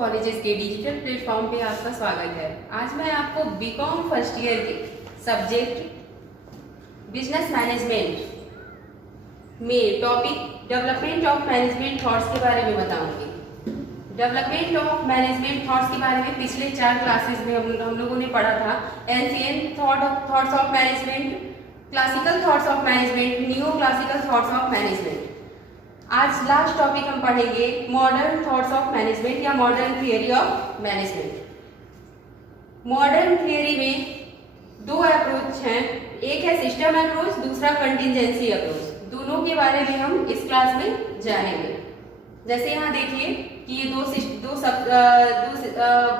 Colleges के digital platform पे आपका स्वागत है। आज मैं आपको बीकॉम फर्स्ट ईयर के सब्जेक्ट बिजनेस मैनेजमेंट में topic development of management thoughts के बारे में बताऊंगी। डेवलपमेंट ऑफ मैनेजमेंट थॉट्स के बारे में पिछले 4 क्लासेस में हम लोगों ने पढ़ा था। Ancient thoughts of management, classical thoughts of management, new classical thoughts of management. आज लास्ट टॉपिक हम पढ़ेंगे मॉडर्न थॉट्स ऑफ मैनेजमेंट या modern theory of management. Modern theory में 2 अप्रोच हैं, एक है सिस्टम अप्रोच, दूसरा कंटिजेंसी अप्रोच। दोनों के बारे में हम इस क्लास में जानेंगे। जैसे यहाँ देखिए कि ये दो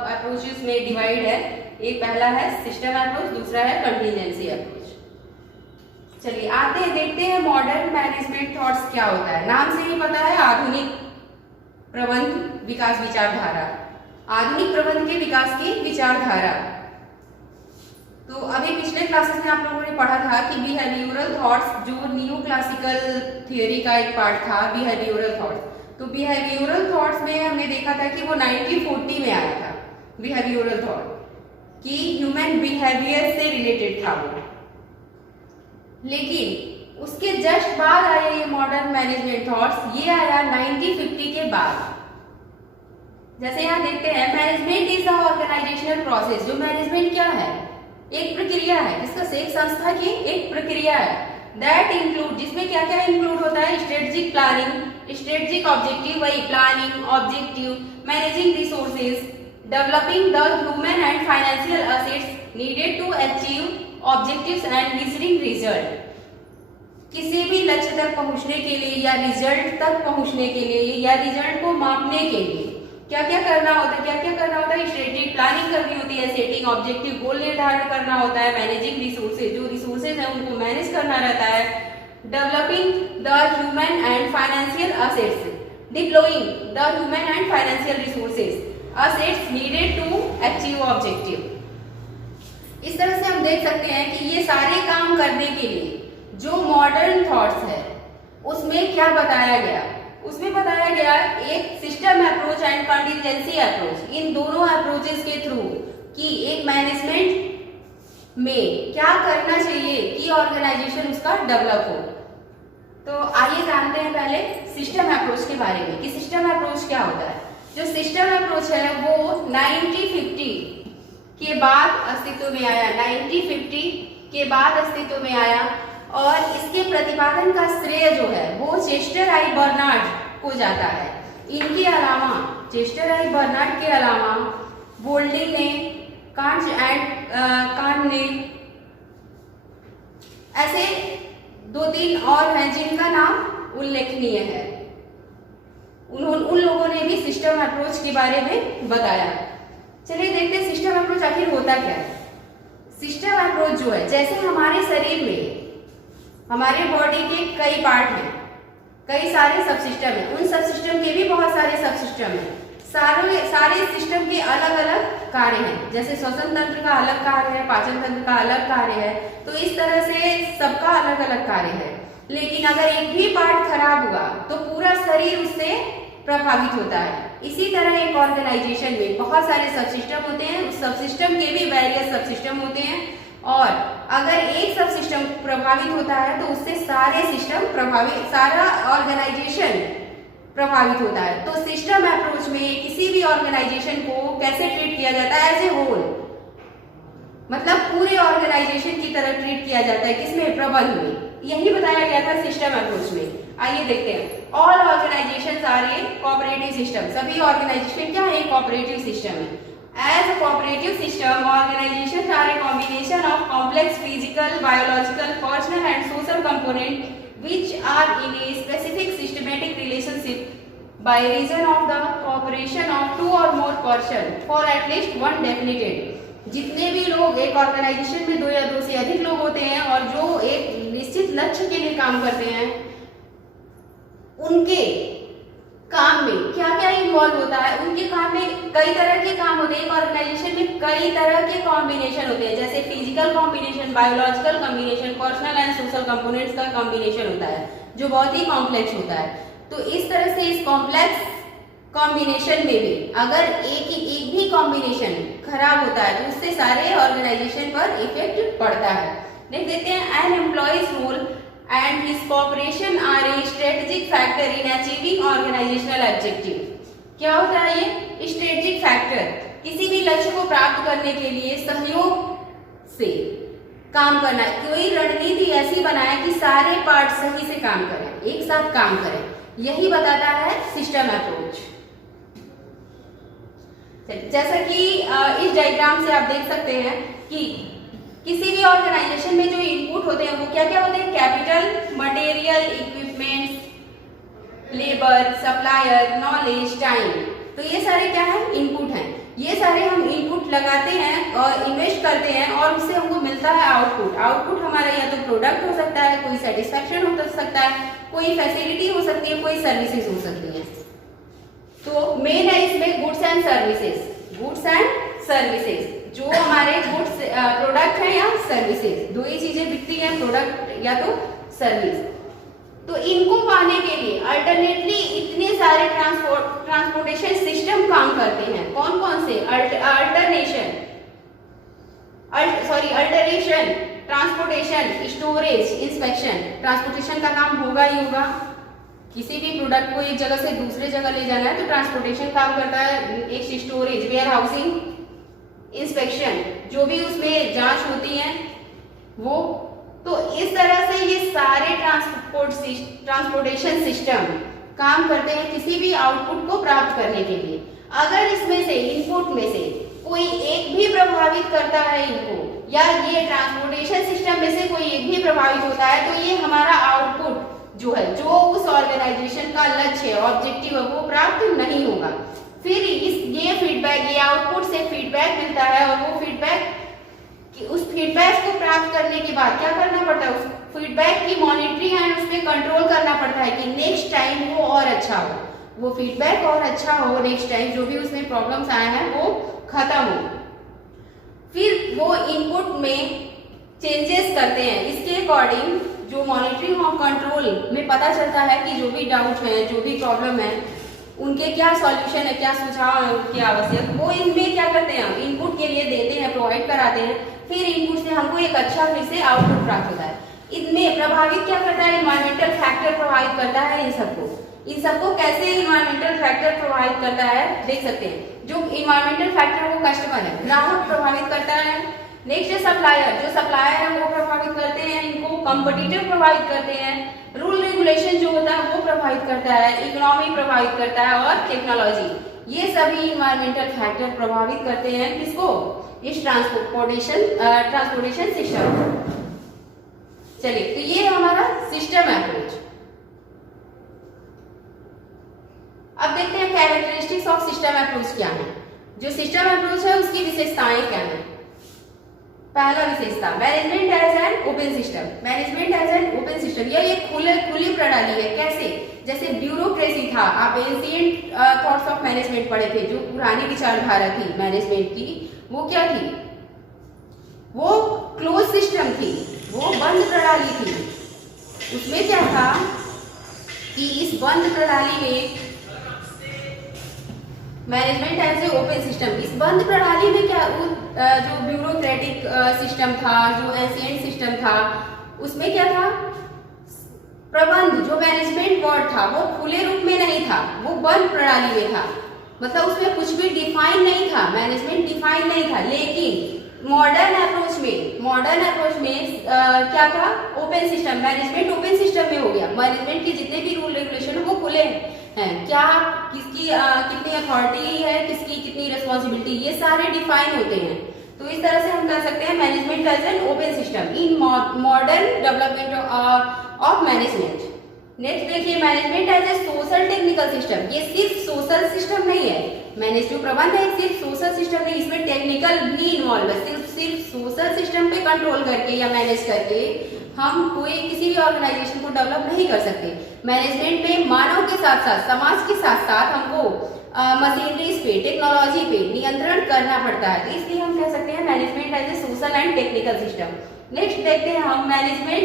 अप्रोचेस में डिवाइड है। एक पहला है सिस्टम अप्रोच, दूसरा है कंटिजेंसी अप्रोच। चलिए आते हैं, देखते हैं मॉडर्न मैनेजमेंट थॉट्स क्या होता है। नाम से ही पता है, आधुनिक प्रबंध विकास विचारधारा, आधुनिक प्रबंध के विकास की विचारधारा। तो अभी पिछले क्लासेस में आप लोगों ने पढ़ा था कि बिहेवियरल थॉट्स, जो न्यू क्लासिकल थियोरी का एक पार्ट था बिहेवियरल थॉट्स। तो बिहेवियरल थॉट्स में हमने देखा था कि वो 1940 में आया था। बिहेवियरल थॉट कि ह्यूमन बिहेवियर से रिलेटेड था वो, लेकिन उसके जस्ट बाद आया ये मॉडर्न मैनेजमेंट थॉट्स। ये आया 1950 के बाद। जैसे यहां देखते हैं, management is the organisational process. जो मैनेजमेंट क्या है? एक प्रक्रिया है, जिसका एक संस्था की एक प्रक्रिया है। दैट इंक्लूड, जिसमें क्या क्या इंक्लूड होता है? स्ट्रेटेजिक प्लानिंग, स्ट्रेटेजिक ऑब्जेक्टिव, वही planning, objective, managing resources, developing the human and financial assets needed to achieve objectives and reasoning result. किसी भी लक्ष्य तक पहुंचने के लिए या रिजल्ट तक पहुंचने के लिए या रिजल्ट को मापने के लिए क्या क्या करना होता है? क्या क्या करना होता है? स्ट्रेटेजिक प्लानिंग करनी होती है, सेटिंग ऑब्जेक्टिव, गोल निर्धारण करना होता है, मैनेजिंग रिसोर्सेज, जो रिसोर्सेज है उनको मैनेज करना रहता है, developing the human and financial assets, deploying the human and financial resources assets needed to achieve objective. इस तरह से हम देख सकते हैं कि ये सारे काम करने के लिए जो मॉडर्न थॉट्स है उसमें क्या बताया गया? उसमें बताया गया एक system approach and contingency approach. इन दोनों अप्रोचेस के थ्रू कि एक मैनेजमेंट में क्या करना चाहिए कि ऑर्गेनाइजेशन उसका डेवलप हो। तो आइए जानते हैं पहले सिस्टम अप्रोच के बारे में कि सिस्टम अप्रोच क्या होता है। जो सिस्टम अप्रोच है वो 1950 के बाद अस्तित्व में आया। 1950 के बाद अस्तित्व में आया और इसके प्रतिपादन का श्रेय जो है वो चेस्टर आई बर्नार्ड को जाता है। इनके अलावा, चेस्टर आई बर्नार्ड के अलावा बोल्डिंग ने, कांट ने, ऐसे 2-3 और हैं जिनका नाम उल्लेखनीय है। उन लोगों ने भी सिस्टम अप्रोच के बारे में बताया। चलिए देखते हैं सिस्टम अप्रोच आखिर होता क्या है। सिस्टम अप्रोच जो है, जैसे हमारे शरीर में हमारे बॉडी के कई पार्ट हैं, कई सारे सब सिस्टम हैं, उन सब सिस्टम के भी बहुत सारे सब सिस्टम हैं। सारे सिस्टम के अलग अलग कार्य हैं। जैसे श्वसन तंत्र का अलग कार्य है, पाचन तंत्र का अलग कार्य है। तो इस तरह से सबका अलग अलग कार्य है। लेकिन अगर एक भी पार्ट खराब हुआ तो पूरा शरीर उससे प्रभावित होता है। इसी तरह एक ऑर्गेनाइजेशन में बहुत सारे सब सिस्टम होते हैं। उस सब सिस्टम के भी वेरियस सब सिस्टम होते हैं और अगर एक सब सिस्टम प्रभावित होता है तो उससे सारे सिस्टम प्रभावित, सारा ऑर्गेनाइजेशन प्रभावित होता है। तो सिस्टम अप्रोच में किसी भी ऑर्गेनाइजेशन को कैसे ट्रीट किया जाता है? एज ए होल, मतलब पूरे ऑर्गेनाइजेशन की तरह ट्रीट किया जाता है। किसमें? प्रबंध में। यही बताया गया था सिस्टम अप्रोच में। आइए देखते हैं। All organisations are a cooperative system. सभी ऑर्गेनाइजेशन क्या है? कोऑपरेटिव सिस्टम है। As a cooperative system, organizations are a combination of complex physical, biological, personal and social components which are in a specific systematic relationship by reason of the cooperation of 2 or more persons for at least one definite end। जितने भी लोग एक organisation में 2 या 2 से अधिक लोग होते हैं और जो एक निश्चित लक्ष्य के लिए काम करते हैं, उनके काम में क्या क्या इन्वॉल्व होता है? उनके काम में कई तरह के काम होते हैं। एक ऑर्गेनाइजेशन में कई तरह के कॉम्बिनेशन होते हैं, जैसे physical combination, biological combination, personal and social components का कॉम्बिनेशन होता है जो बहुत ही कॉम्प्लेक्स होता है। तो इस तरह से इस कॉम्प्लेक्स कॉम्बिनेशन में भी अगर एक भी कॉम्बिनेशन खराब होता है तो उससे सारे ऑर्गेनाइजेशन पर इफेक्ट पड़ता है। नेक्स्ट देखते हैं, an employees role and his cooperation are a strategic factor in achieving organisational objective. क्या होता है ये स्ट्रेटेजिक फैक्टर? किसी भी लक्ष्य को प्राप्त करने के लिए सहयोग से काम करना है। कोई रणनीति ऐसी बनाए कि सारे पार्ट सही से काम करें, एक साथ काम करें, यही बताता है सिस्टम अप्रोच। जैसा कि इस डायग्राम से आप देख सकते हैं कि किसी भी ऑर्गेनाइजेशन में जो इनपुट होते हैं वो क्या क्या होते हैं? Capital, material, equipments, labour, supplier, knowledge, time. तो ये सारे क्या है? इनपुट हैं। ये सारे हम इनपुट लगाते हैं और इन्वेस्ट करते हैं और उससे हमको मिलता है आउटपुट। आउटपुट हमारा या तो प्रोडक्ट हो सकता है, कोई सेटिस्फेक्शन हो सकता है, कोई फैसिलिटी हो सकती है, कोई सर्विसेज हो सकती है। तो मेन है इसमें goods and services. Goods and services जो हमारे गुड्स प्रोडक्ट है या सर्विसेज, दो ही चीजें बिकती हैं, प्रोडक्ट या तो सर्विस। तो इनको पाने के लिए अल्टरनेटली इतने सारे ट्रांसपोर्टेशन सिस्टम काम करते हैं। कौन कौन से? Alteration, transportation, storage, inspection. Transportation का काम होगा ही होगा। किसी भी प्रोडक्ट को एक जगह से दूसरे जगह ले जाना है तो ट्रांसपोर्टेशन काम करता है। एक स्टोरेज, वेयर हाउसिंग, इंस्पेक्शन, जो भी उसमें जांच होती है वो। तो इस तरह से ये सारे ट्रांसपोर्टेशन सिस्टम काम करते हैं किसी भी आउटपुट को प्राप्त करने के लिए। अगर इसमें से इनपुट में से कोई एक भी प्रभावित करता है इनको, या ये ट्रांसपोर्टेशन सिस्टम में से कोई एक भी प्रभावित होता है, तो ये हमारा आउटपुट जो है, जो उस ऑर्गेनाइजेशन का लक्ष्य है, ऑब्जेक्टिव है, वो प्राप्त नहीं होगा। फिर ये फीडबैक, ये आउटपुट से फीडबैक मिलता है और वो फीडबैक, उस फीडबैक को प्राप्त करने के बाद क्या करना पड़ता है? उस फीडबैक की मॉनिटरिंग एंड उस पर कंट्रोल करना पड़ता है कि नेक्स्ट टाइम वो और अच्छा हो, वो फीडबैक और अच्छा हो, नेक्स्ट टाइम जो भी उसमें प्रॉब्लम्स आए हैं वो खत्म हो। फिर वो इनपुट में चेंजेस करते हैं। इसके अकॉर्डिंग जो मॉनिटरिंग और कंट्रोल में पता चलता है कि जो भी डाउट है, जो भी प्रॉब्लम है, उनके क्या सॉल्यूशन है, क्या सुझाव है, क्या आवश्यक, वो इनमें क्या करते हैं? हम इनपुट के लिए देते हैं, प्रोवाइड कराते हैं। फिर इनपुट से हमको एक अच्छा फिर से आउटपुट प्राप्त होता है। इनमें प्रभावित क्या करता है? इन्वायरमेंटल फैक्टर प्रभावित करता है इन सबको। कैसे इन्वायरमेंटल फैक्टर प्रभावित करता है देख सकते हैं। जो इन्वायरमेंटल फैक्टर वो कस्टमर है, ग्राहक प्रभावित करता है। नेक्स्ट है सप्लायर, जो सप्लायर है वो प्रभावित करते हैं इनको। कंपटीटर प्रभावित करते हैं। रूल रेगुलेशन जो होता है वो प्रभावित करता है। इकोनॉमी प्रभावित करता है और टेक्नोलॉजी। ये सभी इन्वायरमेंटल फैक्टर प्रभावित करते हैं किसको? इस ट्रांसपोर्टेशन सिस्टम। चलिए, तो ये हमारा सिस्टम अप्रोच। अब देखते हैं कैरेक्टरिस्टिक्स ऑफ सिस्टम अप्रोच क्या है। जो सिस्टम अप्रोच है उसकी विशेषताएं क्या है? पहला विशेषता, management as an open system. Management as an open system, यह एक खुली प्रणाली है। कैसे? जैसे ब्यूरोक्रेसी था, आप एंशिएंट थॉट्स ऑफ मैनेजमेंट पढ़े थे, जो पुरानी विचारधारा थी मैनेजमेंट की, वो क्या थी? वो क्लोज सिस्टम थी, वो बंद प्रणाली थी। उसमें क्या था कि इस बंद प्रणाली में management as a open system, इस बंद प्रणाली में क्या जो ब्यूरोक्रेटिक सिस्टम था, जो एंशिएंट सिस्टम था, उसमें क्या था? प्रबंध, जो मैनेजमेंट वर्ड था वो खुले रूप में नहीं था, वो बंद प्रणाली में था। मतलब उसमें कुछ भी डिफाइन नहीं था, मैनेजमेंट डिफाइन नहीं था। लेकिन मॉडर्न अप्रोच में क्या था? Open system, management open system में हो गया। मैनेजमेंट के जितने भी रूल रेगुलेशन है वो खुले हैं। क्या किसकी कितनी अथॉरिटी है, किसकी कितनी रिस्पॉन्सिबिलिटी, ये सारे डिफाइन होते हैं। तो इस तरह से हम कह सकते हैं management as an open system in modern development of management. Next देखिए, management as a social technical system. ये सिर्फ सोशल सिस्टम नहीं है, मैनेजमेंट प्रबंध है सिर्फ सोशल सिस्टम नहीं, इसमें टेक्निकल भी इन्वॉल्व है। सिर्फ सोशल सिस्टम पे कंट्रोल करके या मैनेज करके हम कोई किसी भी ऑर्गेनाइजेशन को डेवलप नहीं कर सकते। मैनेजमेंट में मानव के साथ साथ, समाज के साथ साथ हमको मशीनरीज पे, टेक्नोलॉजी पे नियंत्रण करना पड़ता है। तो इसलिए हम कह सकते हैं management as a social and technical system. Next देखते हैं हम मैन मेड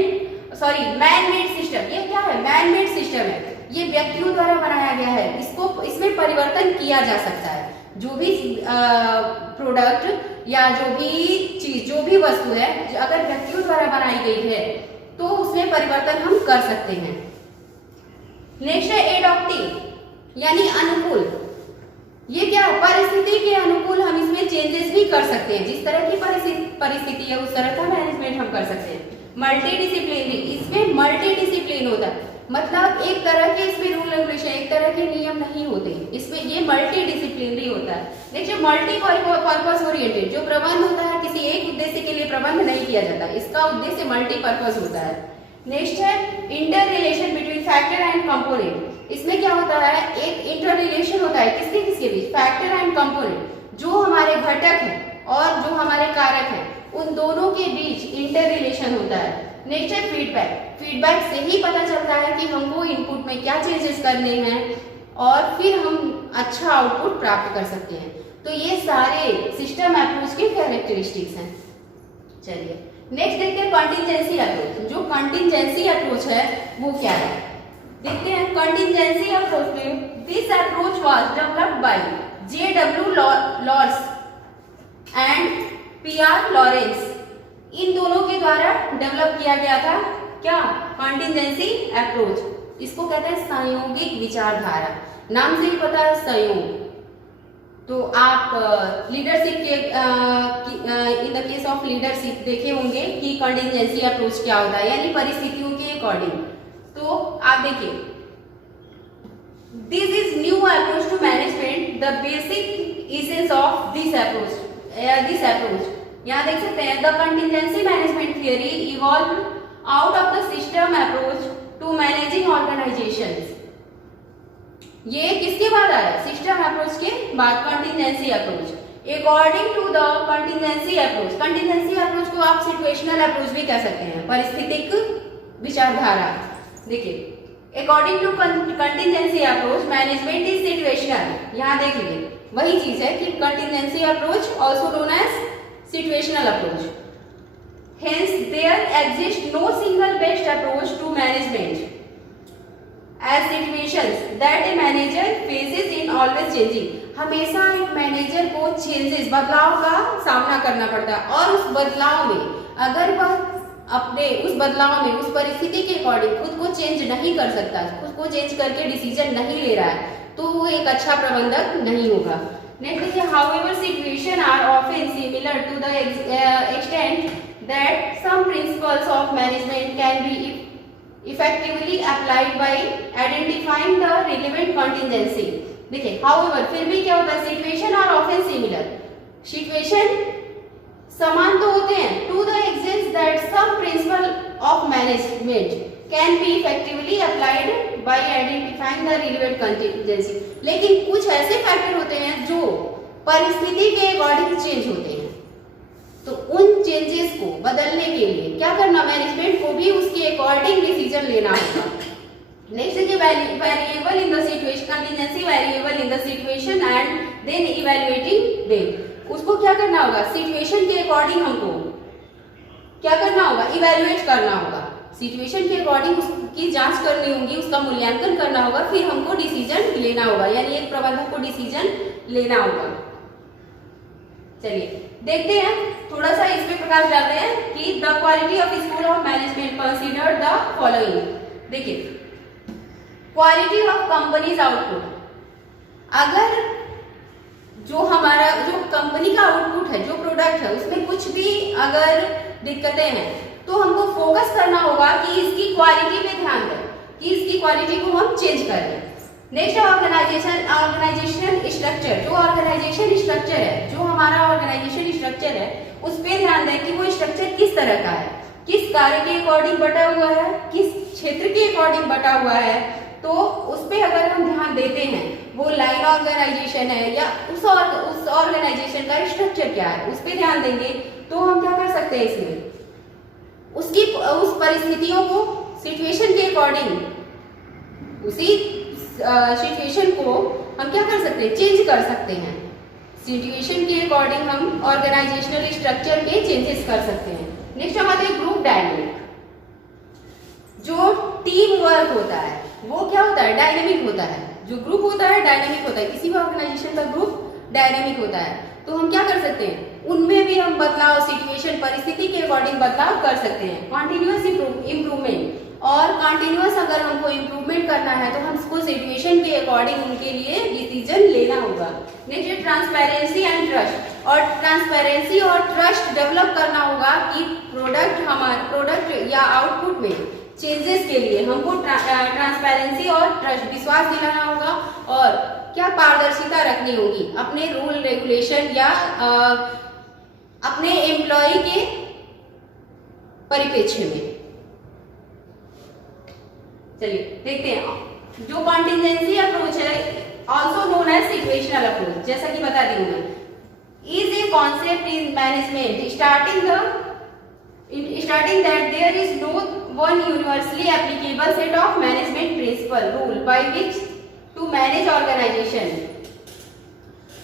सिस्टम। ये क्या है? मैन मेड सिस्टम है। ये व्यक्तियों द्वारा बनाया गया है, इसमें परिवर्तन किया जा सकता है। जो भी प्रोडक्ट या जो भी चीज, जो भी वस्तु है, अगर व्यक्तियों द्वारा बनाई गई है तो उसमें परिवर्तन हम कर सकते हैं। नेक्स्ट है एडॉप्टिव यानी अनुकूल। ये क्या है? परिस्थिति के अनुकूल हम इसमें चेंजेस भी कर सकते हैं। जिस तरह की परिस्थिति है उस तरह का मैनेजमेंट हम कर सकते हैं। मल्टी डिसिप्लिनरी, इसमें मल्टी डिसिप्लिन होता है, मतलब एक तरह के इसमें रूल रेगुलेशन, एक तरह के नियम नहीं होते, इसमें ये मल्टी डिसिप्लिनरी होता है। देखिए मल्टी पर्पस ओरिएंटेड, जो प्रबंध होता है किसी एक उद्देश्य के लिए प्रबंध नहीं किया जाता, इसका उद्देश्य मल्टी पर्पस होता है। नेक्स्ट है inter relation between factor and component. इसमें क्या होता है? एक इंटर रिलेशन होता है किसके किसके बीच? फैक्टर एंड कंपोनेंट, जो हमारे घटक है और जो हमारे कारक है उन दोनों के बीच इंटर रिलेशन होता है। नेक्स्ट है फीडबैक। फीडबैक से ही पता चलता है कि हमको इनपुट में क्या चेंजेस करने हैं और फिर हम अच्छा आउटपुट प्राप्त कर सकते हैं। तो ये सारे सिस्टम अप्रोच के कैरेक्टरिस्टिक्स हैं। चलिए नेक्स्ट देखते हैं कंटिंजेंसी अप्रोच। जो कंटिंजेंसी अप्रोच है वो क्या है देखते हैं। कंटिंजेंसी अप्रोच में this approach was developed by J.W. Lorsch and P.R. Lawrence, इन दोनों के द्वारा डेवलप किया गया था। क्या? Contingency approach. इसको कहते हैं संयोगिक विचारधारा, नाम से ही पता है संयोग। तो आप लीडरशिप के in the case of leadership देखे होंगे कि कंटिंजेंसी अप्रोच क्या होता है, यानी परिस्थितियों के अकॉर्डिंग। तो आप देखिए, this is new approach to management, the basic essence of this approach. यहाँ देख सकते हैं, the contingency management theory evolve out of the system approach to managing organisations. ये किसके बाद आया? सिस्टम अप्रोच के बाद contingency approach. According to the contingency approach, contingency approach को आप सिचुएशनल अप्रोच भी कह सकते हैं, परिस्थितिक विचारधारा। देखिए according to contingency approach management is situational. यहाँ देख लीजिए वही चीज है कि contingency approach also known as situational approach. Hence there exists no single best approach to management as situations that a manager faces in always changing। हमेशा एक manager को चेंजेस, बदलाव का सामना करना पड़ता है और उस बदलाव में अगर वह अपने उस बदलाव में उस परिस्थिति के अकॉर्डिंग खुद को चेंज नहीं कर सकता, खुद को चेंज करके डिसीजन नहीं ले रहा है, तो वो एक अच्छा प्रबंधक नहीं होगा। नेक्स्ट देखिए, however situation are often similar to the extent that some principles of management can be effectively applied by identifying the relevant contingency। देखिए however, फिर भी क्या होता है? situation are often similar, situation समान तो होते हैं, to the extent that some principle of management can be effectively applied by identifying the relevant contingency। लेकिन कुछ ऐसे फैक्टर होते हैं जो परिस्थिति के अकॉर्डिंग चेंज होते हैं, तो उन चेंजेस को बदलने के लिए क्या करना? मैनेजमेंट को भी उसके अकॉर्डिंग डिसीजन लेना होगा। नेक्स्ट है variable in the situation, contingency variable in the situation and then evaluating them. उसको क्या करना होगा? सिचुएशन के अकॉर्डिंग हमको क्या करना होगा? इवैल्यूएट करना होगा। सिचुएशन के अकॉर्डिंग उसकी जांच करनी होगी, उसका मूल्यांकन करना होगा, फिर हमको डिसीजन लेना होगा, यानी एक प्रबंधक को डिसीजन लेना होगा। चलिए देखते हैं, थोड़ा सा इसमें प्रकाश डालते हैं कि the quality of school of management consider the following. देखिए क्वालिटी ऑफ कंपनीज आउटपुट। अगर जो हमारा जो कंपनी का आउटपुट है, जो प्रोडक्ट है, उसमें कुछ भी अगर दिक्कतें हैं तो हमको फोकस करना होगा कि इसकी क्वालिटी पे ध्यान दें, कि इसकी क्वालिटी को हम चेंज करें। Next organisational structure. जो ऑर्गेनाइजेशन स्ट्रक्चर है, जो हमारा ऑर्गेनाइजेशन स्ट्रक्चर है, उस पर ध्यान दें कि वो स्ट्रक्चर किस तरह का है, किस कार्य के अकॉर्डिंग बटा हुआ है, किस क्षेत्र के अकॉर्डिंग बटा हुआ है। तो उस पर अगर हम ध्यान देते हैं, वो लाइन ऑर्गेनाइजेशन है या उस ऑर्गेनाइजेशन का स्ट्रक्चर क्या है, उस पर ध्यान देंगे तो हम क्या कर सकते हैं, इसमें उस परिस्थितियों को सिचुएशन के अकॉर्डिंग, उसी सिचुएशन को हम क्या कर सकते हैं? चेंज कर सकते हैं। सिचुएशन के अकॉर्डिंग हम ऑर्गेनाइजेशनल स्ट्रक्चर के चेंजेस कर सकते हैं। नेक्स्ट हम आते हैं ग्रुप डायनेमिक। जो टीम वर्क होता है, वो क्या होता है, डायनेमिक होता है। जो ग्रुप होता है डायनेमिक होता है, किसी भी ऑर्गेनाइजेशन का ग्रुप डायनेमिक होता है। तो हम क्या कर सकते हैं, उनमें भी हम बदलाव, सिचुएशन, परिस्थिति के अकॉर्डिंग बदलाव कर सकते हैं। कॉन्टिन्यूअस इम्प्रूवमेंट, और कंटिन्यूअस अगर हमको इम्प्रूवमेंट करना है तो हमको सिचुएशन के अकॉर्डिंग उनके लिए डिसीजन लेना होगा। नेक्स्ट है ट्रांसपेरेंसी एंड ट्रस्ट, और ट्रांसपेरेंसी और ट्रस्ट डेवलप करना होगा कि प्रोडक्ट या आउटपुट में चेंजेस के लिए हमको ट्रांसपेरेंसी और ट्रस्ट, विश्वास दिलाना होगा, और क्या पारदर्शिता रखनी होगी अपने रूल रेगुलेशन या अपने एम्प्लॉय के परिप्रेक्ष्य में। चलिए देखते हैं। जो कॉन्टिजेंसी अप्रोच है, also known as situational approach, जैसा कि बता दी हूं मैं, is a concept in management starting that there is no one universally applicable set of management principle rule by which to manage organization।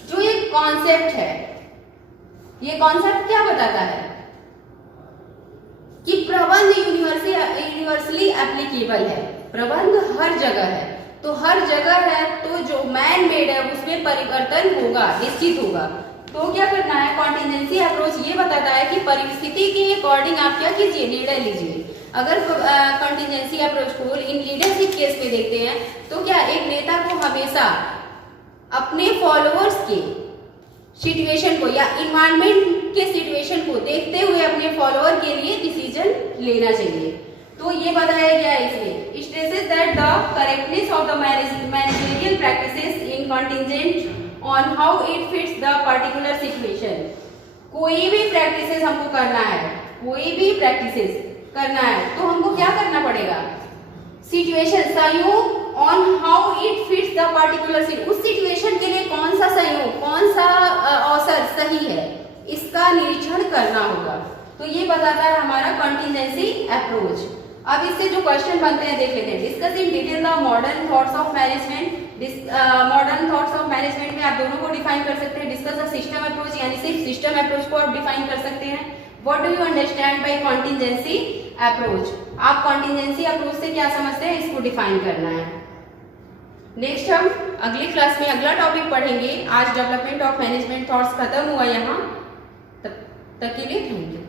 जो ये कॉन्सेप्ट है, ये कॉन्सेप्ट क्या बताता है कि प्रबंध यूनिवर्सली एप्लीकेबल है। प्रबंध हर जगह है, तो हर जगह है तो जो मैन मेड है उसमें परिवर्तन होगा, निश्चित होगा। तो क्या करना है, कॉन्टिजेंसी अप्रोच ये बताता है कि परिस्थिति के अकॉर्डिंग आप क्या कीजिए, निर्णय लीजिए। अगर कॉन्टिजेंसी अप्रोच को इन लीडरशिप केस में देखते हैं तो क्या एक नेता को हमेशा अपने फॉलोअर्स के सिचुएशन को या इन्वायरमेंट के सिचुएशन को देखते हुए अपने फॉलोअर के लिए डिसीजन लेना चाहिए। तो ये बताया गया है इसमें, stresses that the correctness of the managerial practices in contingent on how it fits the particular situation. कोई भी प्रैक्टिसेस हमको करना है, कोई भी प्रैक्टिसेस करना है तो हमको क्या करना पड़ेगा, सिचुएशन, संयोग, on how it fits the particular situation, उस सिचुएशन के लिए कौन सा संयोग, कौन सा अवसर सही है, इसका निरीक्षण करना होगा। तो ये बताता है हमारा कॉन्टिजेंसी अप्रोच। अब इससे जो क्वेश्चन बनते हैं देख लेते हैं। Discuss in detail the modern thoughts of management. Modern thoughts of management में आप दोनों को डिफाइन कर सकते हैं। डिस्कस द सिस्टम अप्रोच, यानी सिर्फ सिस्टम अप्रोच को आप डिफाइन कर सकते हैं। What do you understand by contingency approach, आप कॉन्टिजेंसी अप्रोच से क्या समझते हैं, इसको डिफाइन करना है। नेक्स्ट हम अगली क्लास में अगला टॉपिक पढ़ेंगे। आज डेवलपमेंट ऑफ मैनेजमेंट थॉट्स खत्म हुआ यहाँ तक के लिए थैंक यू।